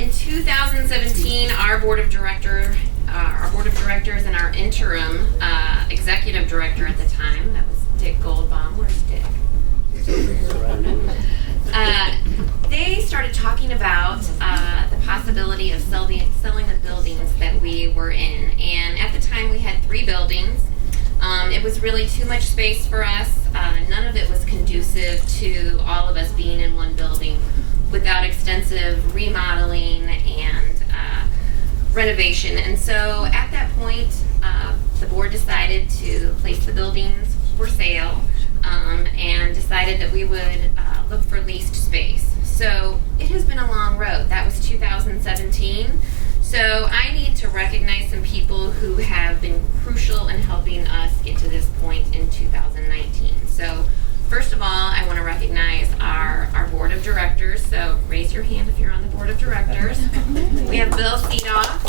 In 2017, our board of directors and our interim executive director at the time, that was Dick Goldbaum. Where's Dick? They started talking about the possibility of selling the buildings that we were in. And at the time, we had 3 buildings. It was really too much space for us. None of it was conducive to all of us being in one building without extensive remodeling and renovation. And so at that point, the board decided to place the buildings for sale and decided that we would look for leased space. So it has been a long road. That was 2017. So I need to recognize some people who have been crucial in helping us get to this point in 2019. So first of all, I want to recognize our board of directors. So raise your hand if you're on the board of directors. We have Bill Seedoff,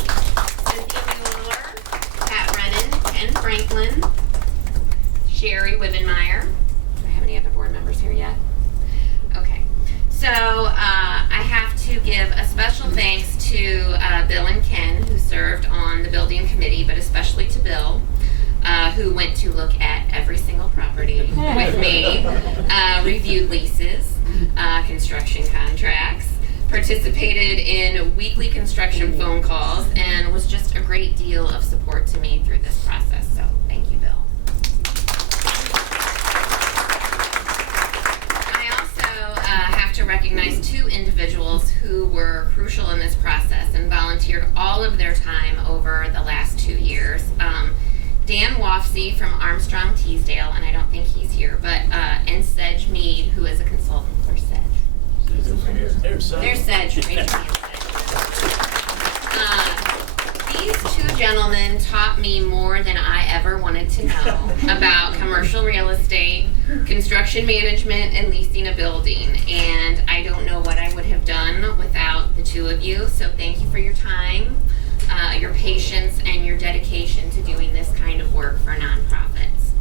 Cynthia Mueller, Pat Rennan, Ken Franklin, Sherry Wibbenmeyer. Do I have any other board members here yet? Okay. So I have to give a special thanks to Bill and Ken, who served on the building committee, but especially to Bill, who went to look at every single property with me, reviewed leases, construction contracts, participated in weekly construction phone calls, and was just a great deal of support to me through this process. So thank you, Bill. Have to recognize 2 individuals who were crucial in this process and volunteered all of their time over the last 2 years. Dan Wofsey from Armstrong Teasdale, and I don't think he's here, but and Sedge Mead, who is a consultant for Sedge. There's Sedge. Raise your hand, Sedge. These 2 gentlemen taught me more than I ever wanted to know about commercial real estate, construction management, and leasing a building. And I don't know what I would have done without the 2 of you. So thank you for your time, your patience, and your dedication to doing this kind of work for nonprofits.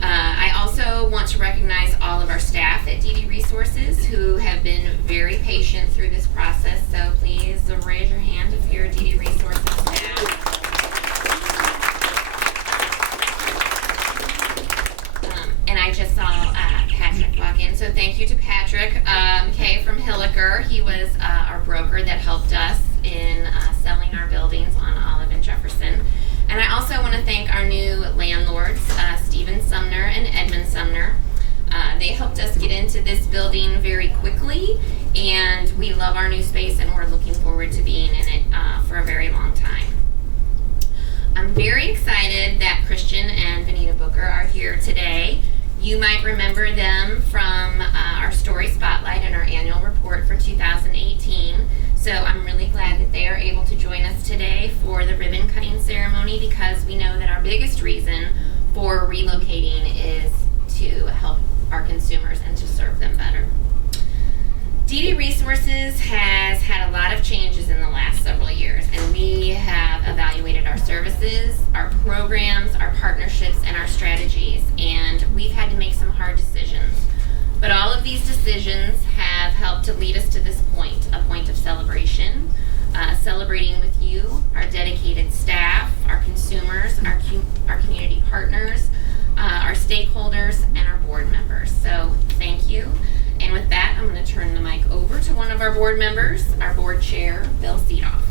I also want to recognize all of our staff at DD Resources who have been very patient through this process. So please raise your hand if you're a DD Resources staff. And I just saw Patrick walk in, so thank you to Patrick Kay from Hilliker. He was our broker that helped us in selling our buildings on Olive and Jefferson. And I also want to thank our new landlords, Stephen Sumner and Edmund Sumner. They helped us get into this building very quickly, and we love our new space, and we're looking forward to being in it for a very long time. I'm very excited that Christian and Vanita Booker are here today. You might remember them from our story spotlight and our annual report for 2018. So I'm really glad that they are able to join us today for the ribbon cutting ceremony, because we know that our biggest reason for relocating is to help our consumers and to serve them better. DD Resources has had a lot of changes in the last several years, and we have evaluated our services, our programs, our partnerships, and our strategies, and we've had to make some hard decisions. But all of these decisions have helped to lead us to this point, a point of celebration, celebrating with you, our dedicated staff, our consumers, our community partners, our stakeholders, and our board members. So thank you. And with that, I'm going to turn the mic over to one of our board members, our board chair, Bill Seedoff.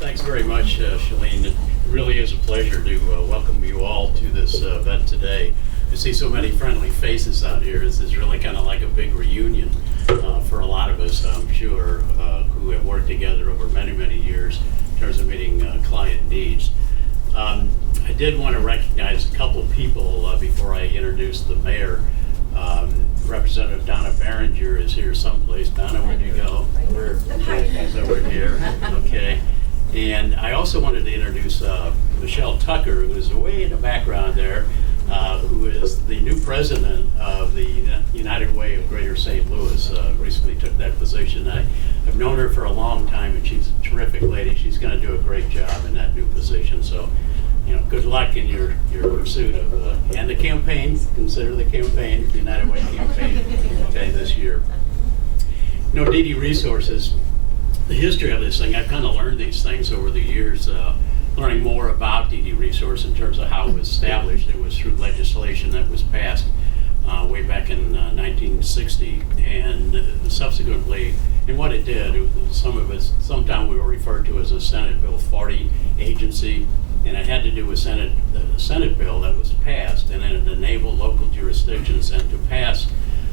Thanks very much, Shalene. It really is a pleasure to welcome you all to this event today. To see so many friendly faces out here is really kind of like a big reunion for a lot of us, I'm sure, who have worked together over many, many years in terms of meeting client needs. I did want to recognize a couple of people before I introduce the mayor. Representative Donna Behringer is here someplace. Donna, where'd you go? She's over here. Okay. And I also wanted to introduce Michelle Tucker, who is way in the background there, who is the new president of the United Way of Greater St. Louis. Recently took that position. I've known her for a long time, and she's a terrific lady. She's going to do a great job in that new position. So good luck in your pursuit of, and the campaign, consider the campaign, the United Way campaign this year. DD Resources, the history of this thing, I've kind of learned these things over the years, learning more about DD Resource in terms of how it was established. It was through legislation that was passed way back in 1960, and subsequently, and what it did, sometime we were referred to as a Senate Bill 40 agency, and it had to do with the Senate bill that was passed, and then it enabled local jurisdictions and to pass,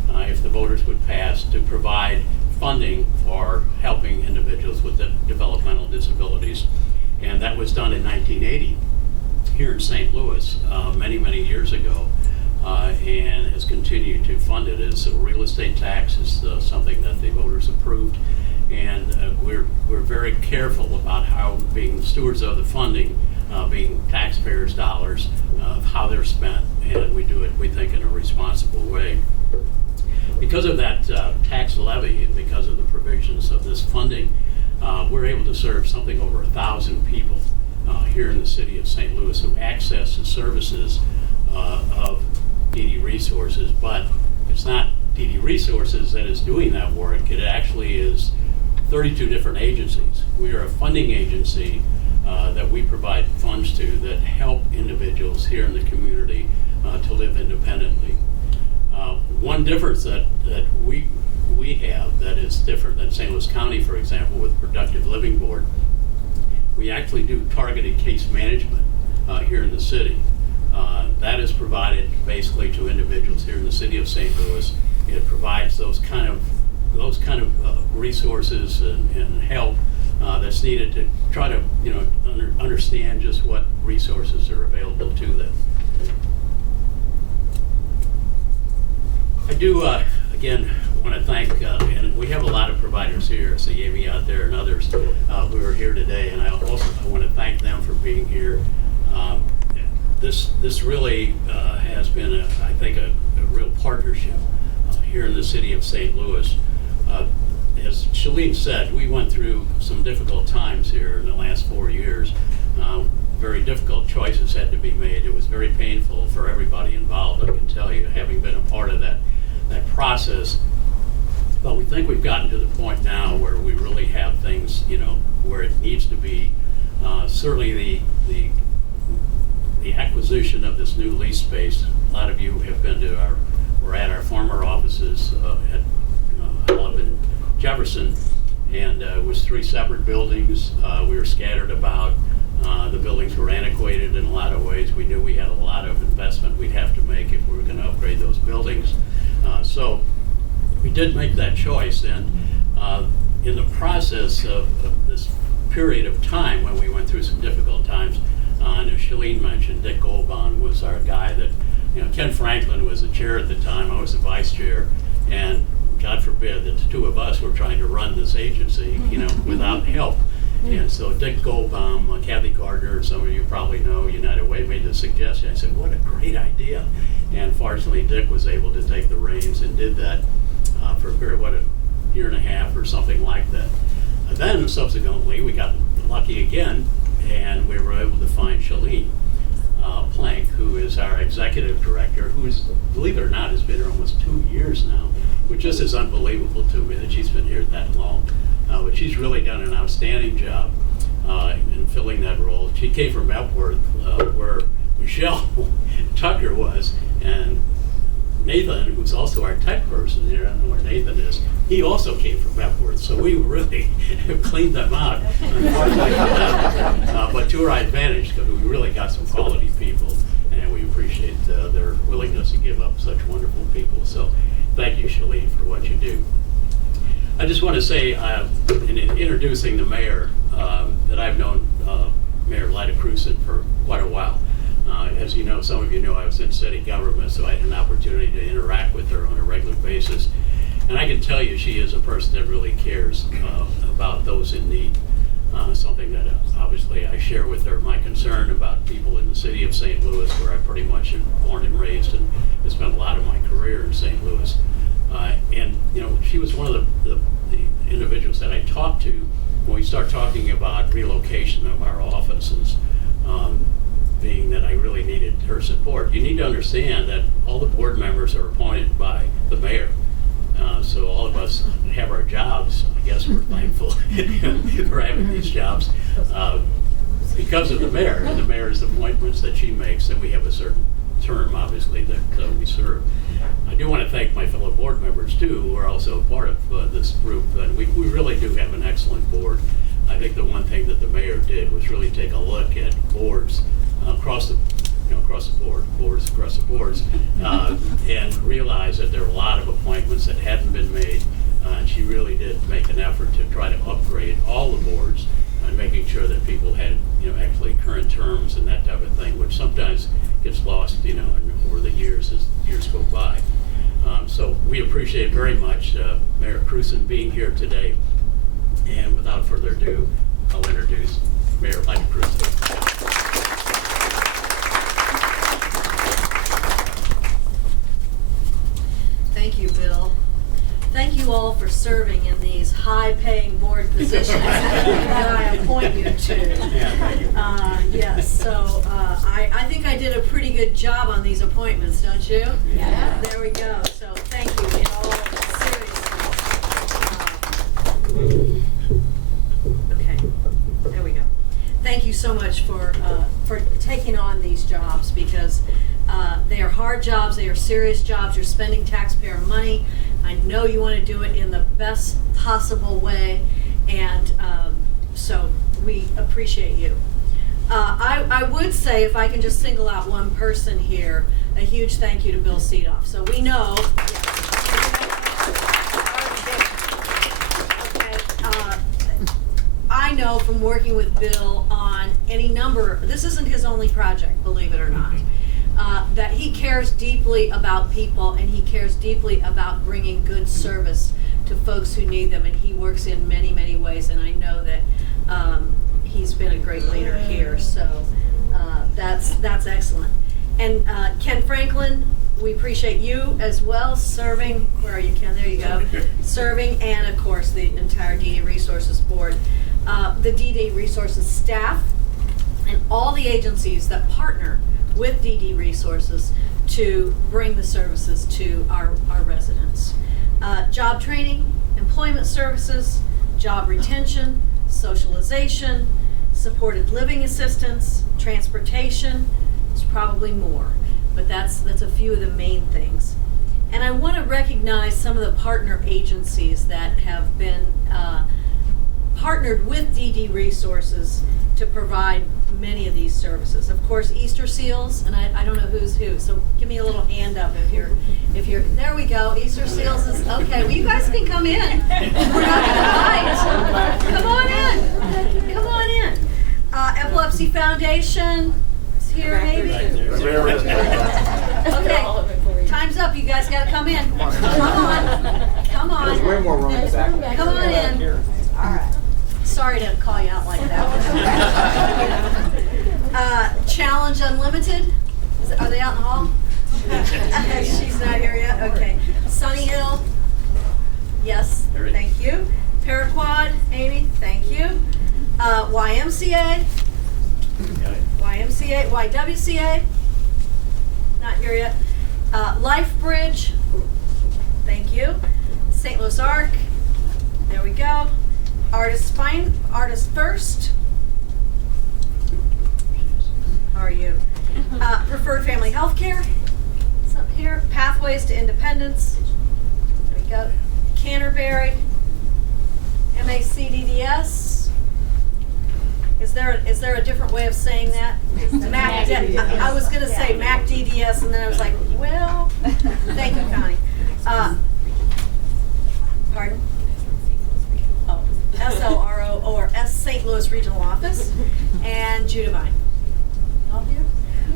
if the voters would pass, to provide funding for helping individuals with developmental disabilities. And that was done in 1980 here in St. Louis, many years ago, and has continued to fund it. As a real estate tax is something that the voters approved, and we're very careful about how, being stewards of the funding, being taxpayers' dollars, of how they're spent, and we do it, we think, in a responsible way. Because of that tax levy and because of the provisions of this funding, we're able to serve something over 1,000 people here in the city of St. Louis who access the services of DD Resources. But it's not DD Resources that is doing that work. It actually is 32 different agencies. We are a funding agency that we provide funds to that help individuals here in the community to live independently. One difference that we have that is different than St. Louis County, for example, with Productive Living Board, we actually do targeted case management here in the city. That is provided basically to individuals here in the city of St. Louis. It provides those kind of resources and help that's needed to try to understand just what resources are available to them. I do again want to thank, and we have a lot of providers here, so Amy out there and others who are here today, and I want to thank them for being here. This really has been, I think, a real partnership here in the city of St. Louis. As Shalene said, we went through some difficult times here in the last 4 years. Very difficult choices had to be made. It was very painful for everybody involved, I can tell you, having been a part of that process. But we think we've gotten to the point now where we really have things, where it needs to be. Certainly the acquisition of this new lease space. A lot of you have been to we're at our former offices at Olive and Jefferson, and it was 3 separate buildings. We were scattered about. The buildings were antiquated in a lot of ways. We knew we had a lot of investment we'd have to make if we were going to upgrade those buildings. So we did make that choice, and in the process of this period of time when we went through some difficult times, and as Shalene mentioned, Dick Goldbaum was our guy that, Ken Franklin was the chair at the time, I was the vice chair, and God forbid that the two of us were trying to run this agency, without help. And so Dick Goldbaum, Kathy Gardner, some of you probably know, United Way made the suggestion. I said, what a great idea. And fortunately, Dick was able to take the reins and did that for a period, a year and a half or something like that. And then subsequently, we got lucky again, and we were able to find Shalene Plank, who is our executive director, who is, believe it or not, has been here almost 2 years now, which just is unbelievable to me that she's been here that long. But she's really done an outstanding job in filling that role. She came from Epworth, where Michelle Tucker was, and Nathan, who's also our tech person here, I don't know where Nathan is, he also came from Epworth, so we really have cleaned them out, unfortunately for them. But to our advantage, because we really got some quality people, and we appreciate their willingness to give up such wonderful people. So thank you, Shalene, for what you do. I just want to say, in introducing the mayor, that I've known Mayor Lyda Cruzen for quite a while. As you know, some of you know, I was in city government, so I had an opportunity to interact with her on a regular basis. And I can tell you, she is a person that really cares about those in need. Something that obviously I share with her, my concern about people in the city of St. Louis, where I pretty much am born and raised and have spent a lot of my career in St. Louis. And she was one of the individuals that I talked to when we start talking about relocation of our offices. being that I really needed her support. You need to understand that all the board members are appointed by the mayor. So all of us have our jobs. I guess we're thankful for having these jobs because of the mayor and the mayor's appointments that she makes, and we have a certain term, obviously, that we serve. I do want to thank my fellow board members, too, who are also a part of this group. And we really do have an excellent board. I think the one thing that the mayor did was really take a look at boards across the boards, and realize that there were a lot of appointments that hadn't been made. And she really did make an effort to try to upgrade all the boards and making sure that people had, actually current terms and that type of thing, which sometimes gets lost, over the years as years go by. So we appreciate very much Mayor Cruzen being here today. And without further ado, I'll introduce Mayor Mike Cruzen. Thank you, Bill. Thank you all for serving in these high-paying board positions that I appoint you to. Yeah, thank you. Yes, so I think I did a pretty good job on these appointments, don't you? Yeah. There we go. So thank you in all seriousness. Okay, there we go. Thank you so much for taking on these jobs, because they are hard jobs, they are serious jobs. You're spending taxpayer money. I know you want to do it in the best possible way, and so we appreciate you. I would say, if I can just single out one person here, a huge thank you to Bill Seedoff. So we know. I know from working with Bill on any number, this isn't his only project, believe it or not, that he cares deeply about people, and he cares deeply about bringing good service to folks who need them, and he works in many, many ways, and I know that he's been a great leader here, so that's excellent. And Ken Franklin, we appreciate you as well, serving, where are you, Ken? There you go. Serving, and of course the entire DD Resources Board, the DD Resources staff, and all the agencies that partner with DD Resources to bring the services to our residents. Job training, employment services, job retention, socialization, supported living assistance, transportation. There's probably more, but that's a few of the main things. And I want to recognize some of the partner agencies that have been partnered with DD Resources to provide many of these services. Of course, Easter Seals, and I don't know who's who, so give me a little hand up if you're, there we go, Easter Seals is, okay, well you guys can come in. We're not gonna fight. Come on in. Epilepsy Foundation is here maybe? Okay, time's up, you guys gotta come in. Come on. There's way more room in the back. Come on in. All right. Sorry to call you out like that. Challenge Unlimited. Are they out in the hall? She's not here yet. Okay. Sunny Hill. Yes. Thank you. Paraquad. Amy. Thank you. YMCA. YWCA. Not here yet. Life Bridge. Thank you. St. Louis Arc. There we go. Artist First. How are you? Preferred Family Healthcare. It's up here. Pathways to Independence. There we go. Canterbury. MACDDS. Is there a different way of saying that? I was going to say MACDDS, and then I was like, well, thank you, Connie. Pardon? SLRO, or St. Louis Regional Office, and Judavine. All here?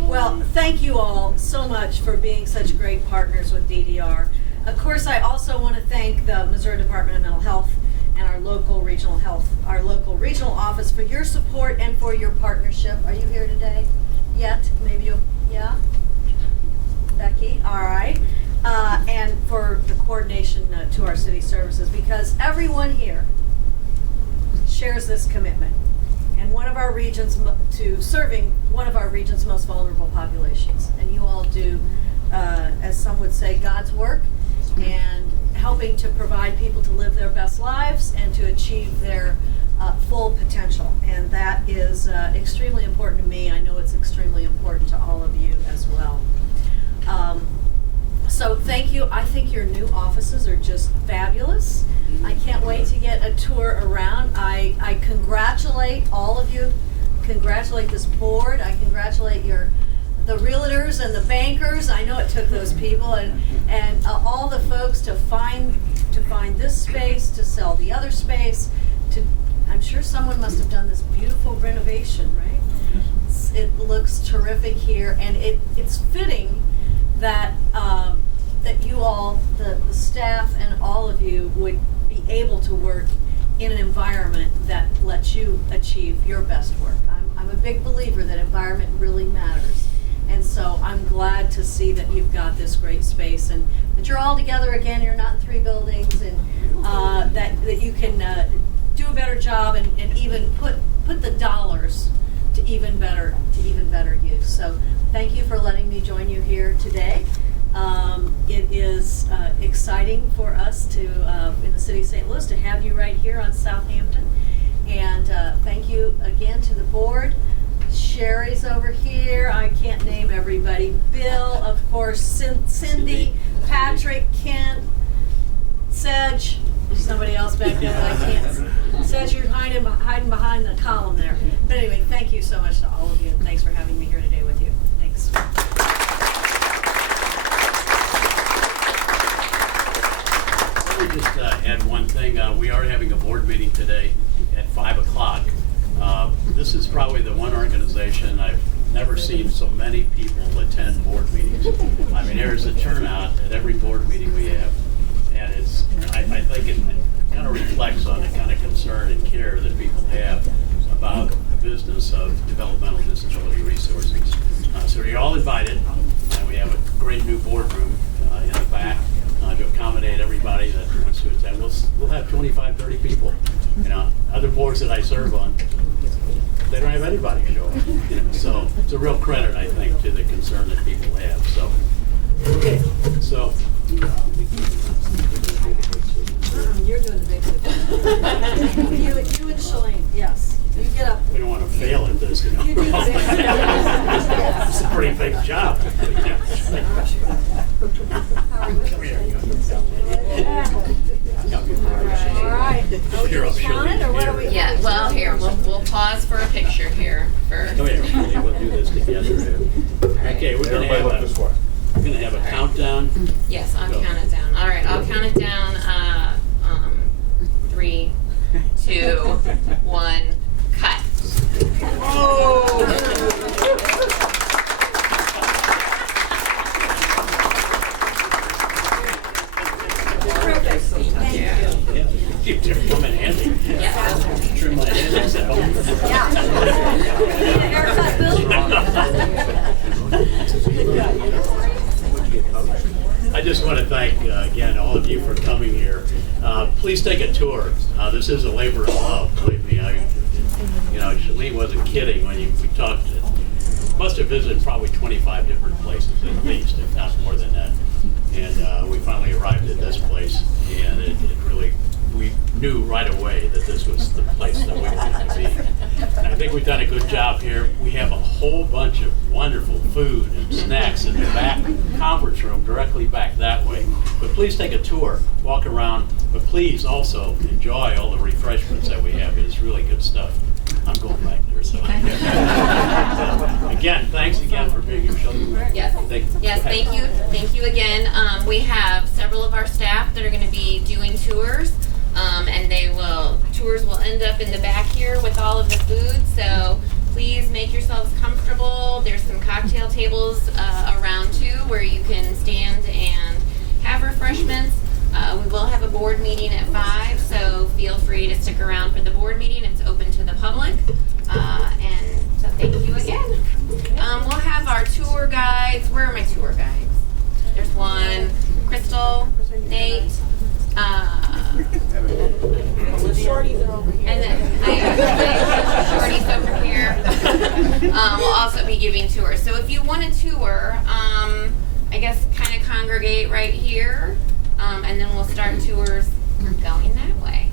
Well, thank you all so much for being such great partners with DDR. Of course, I also want to thank the Missouri Department of Mental Health and our local regional office for your support and for your partnership. Are you here today? Yet? Maybe you'll, yeah? Becky, all right. And for the coordination to our city services, because everyone here shares this commitment. And one of our region's to serving one of our region's most vulnerable populations. And you all do, as some would say, God's work, and helping to provide people to live their best lives and to achieve their full potential. And that is extremely important to me. I know it's extremely important to all of you as well. So thank you. I think your new offices are just fabulous. I can't wait to get a tour around. I congratulate all of you, congratulate this board, I congratulate the realtors and the bankers. I know it took those people and all the folks to find this space, to sell the other space. I'm sure someone must have done this beautiful renovation, right? It looks terrific here, and it's fitting that that you all, the staff and all of you, would be able to work in an environment that lets you achieve your best work. I'm a big believer that environment really matters. And so I'm glad to see that you've got this great space and that you're all together again, you're not in 3 buildings, and that you can do a better job and even put the dollars to even better use. So thank you for letting me join you here today. It is exciting for us to, in the city of St. Louis, to have you right here on Southampton. And thank you again to the board. Sherry's over here. I can't name everybody. Bill, of course, Cindy, Patrick, Kent, Sedge. Somebody else back there that I can't. Sedge, you're hiding behind the column there. But anyway, thank you so much to all of you. And thanks for having me here today with you. Thanks. Let me just add one thing. We are having a board meeting today at 5 o'clock. This is probably the one organization I've never seen so many people attend board meetings. I mean, there's a turnout at every board meeting we have, and I think it kind of reflects on the kind of concern and care that people have about the business of developmental disability resources. So you're all invited, and we have a great new boardroom in the back to accommodate everybody that wants to attend. We'll have 25, 30 people. You know, other boards that I serve on, they don't have anybody show up. You know, so it's a real credit, I think, to the concern that people have. So, okay, so. You're doing the big one. You and Shalene, yes. You get up. We don't want to fail at this, you know. You do the big one. It's a pretty big job. All right. Are we on it, or what are we? Yeah, well, here, we'll pause for a picture here first. Oh, yeah, we'll do this together. Okay, we're going to have a countdown. Yes, I'll count it down. All right, I'll count it down. 3, 2, 1, cut. Terrific. Thank you. Yeah, you trim my handy. Yeah. Trim my hands at home. Yeah. You need a haircut, Bill? I just want to thank, again, all of you for coming here. Please take a tour. This is a labor of love, believe me. Shalene wasn't kidding when we talked. Must have visited probably 25 different places at least, if not more than that. And we finally arrived at this place, and it really, we knew right away that this was the place that we wanted to be. And I think we've done a good job here. We have a whole bunch of wonderful food and snacks in the back conference room directly back that way. But please take a tour, walk around, but please also enjoy all the refreshments that we have. It's really good stuff. I'm going back there, so. Again, thanks again for being here, Shelly. Yes. Thank you again. We have several of our staff that are going to be doing tours, and tours will end up in the back here with all of the food. So please make yourselves comfortable. There's some cocktail tables around too, where you can stand and have refreshments. We will have a board meeting at 5, so feel free to stick around for the board meeting. It's open to the public. And so thank you again. We'll have our tour guides. Where are my tour guides? There's one, Crystal, Nate, Shorties are over here. and then Shorty's over here. We'll also be giving tours. So if you want a tour, I guess kind of congregate right here, and then we'll start tours going that way.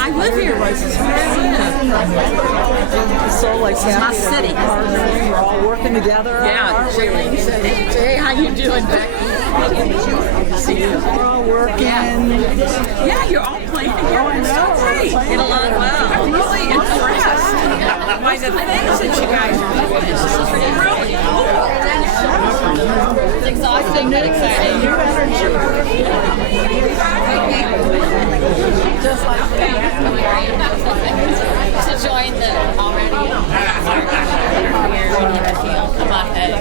I live here. So like This is my city. We're all working together. Yeah. Hey, how you doing, Becky? We're all working. Yeah, you're all playing together. It's so great. Get along well. I'm really impressed by the things that you guys are doing. This is really cool. It's exhausting but exciting. Just like To join the already come on, Ed.